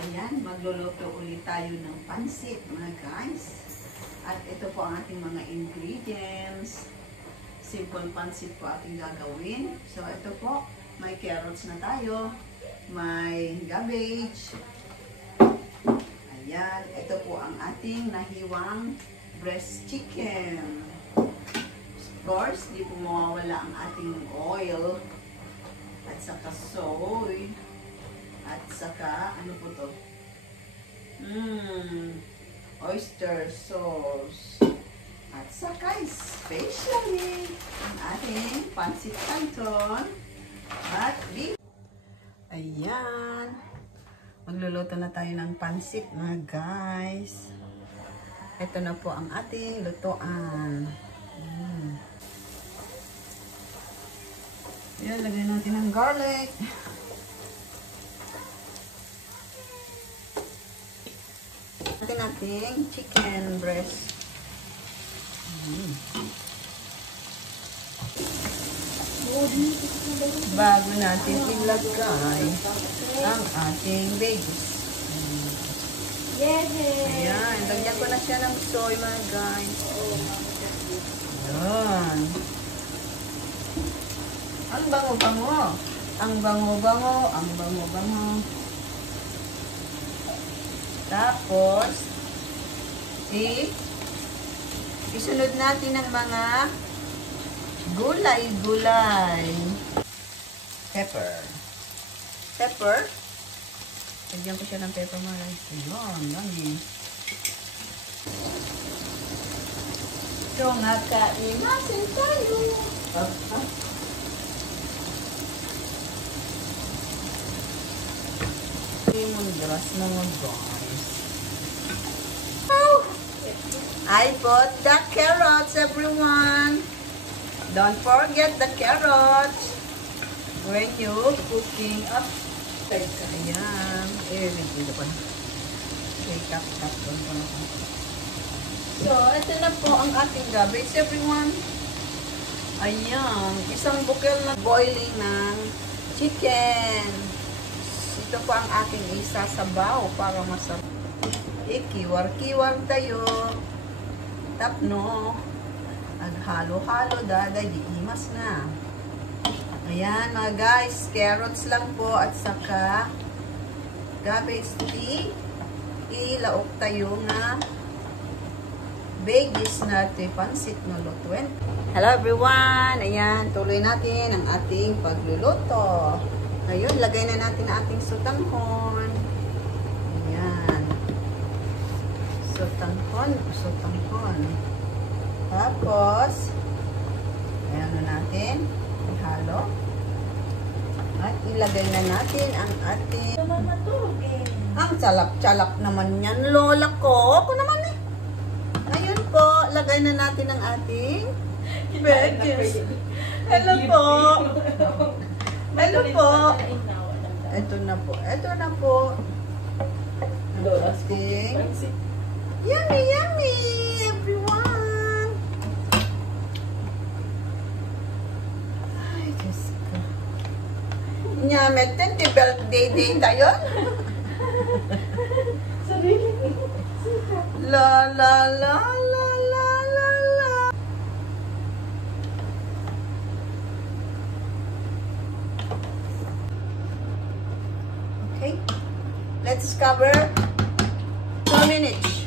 Ayan, magluluto ulit tayo ng pansit mga guys. At ito po ang ating mga ingredients. Simple pansit po ating gagawin. So ito po, may carrots na tayo. May cabbage. Ayan, ito po ang ating nahiwang breast chicken. Of course, di po mawawala ang ating oil. At saka soy. At saka, ano po to? Oyster sauce. At saka, especially, ang ating pancit canton at beef. Ayan. Magluluto na tayo ng pancit mga guys. Ito na po ang ating lutuan. Ayan, lagyan natin ng garlic. Natin chicken breast. Bago natin ilagay ang ating veggies. Ayan, lagyan ko na siya ng soy mga guys. Ayan. Ang bango-bango. Ang bango-bango. Ang bango-bango. Tapos, isunod natin ang mga gulay-gulay. Pepper. Pepper. Lagyan ko siya ng pepper mga guys. Ayun, dami. So, nakaimasin tayo. Lemongrass mga guys. I bought the carrots, everyone. Don't forget the carrots when you cooking up. Ayan. Dito pa. Tap. So, ito na po ang ating cabbage, everyone. Ayan. Isang bukel na boiling ng chicken. Ito po ang ating isasabaw para masarap. Ikiwar-kiwar tayo. Tapno. Naghalo-halo daday, di imas na. Ayan mga guys, carrots lang po at saka cabbage tea. Ilaok tayo nga veggies natin, pansit na lutuin. Hello everyone! Ayan, tuloy natin ang ating pagluluto. Ngayon, lagay na natin ang ating sutanghon. Ayan. Sutanghon. Tapos, ayan na natin. Ihalo. At ilagay na natin ang ating... Ang calap-calap naman yan. Lola ko. Ako naman eh. Ngayon po, lagay na natin ang ating veggies. Hello po. Hello po. Ito na po. Yummy, everyone. Ay, Diyos ko. Nyamet, di birthday day tayo. La. Okay. Let's cover 2 minutes.